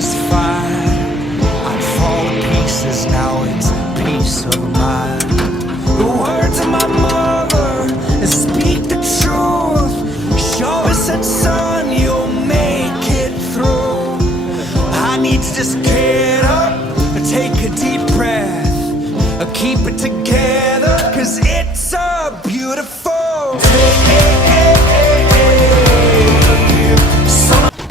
just fine. I'd fall to pieces, now it's peace of mind. The words of my mother speak the truth. She always said, son, you'll make it through. I need to just get up, take a deep breath, keep it together.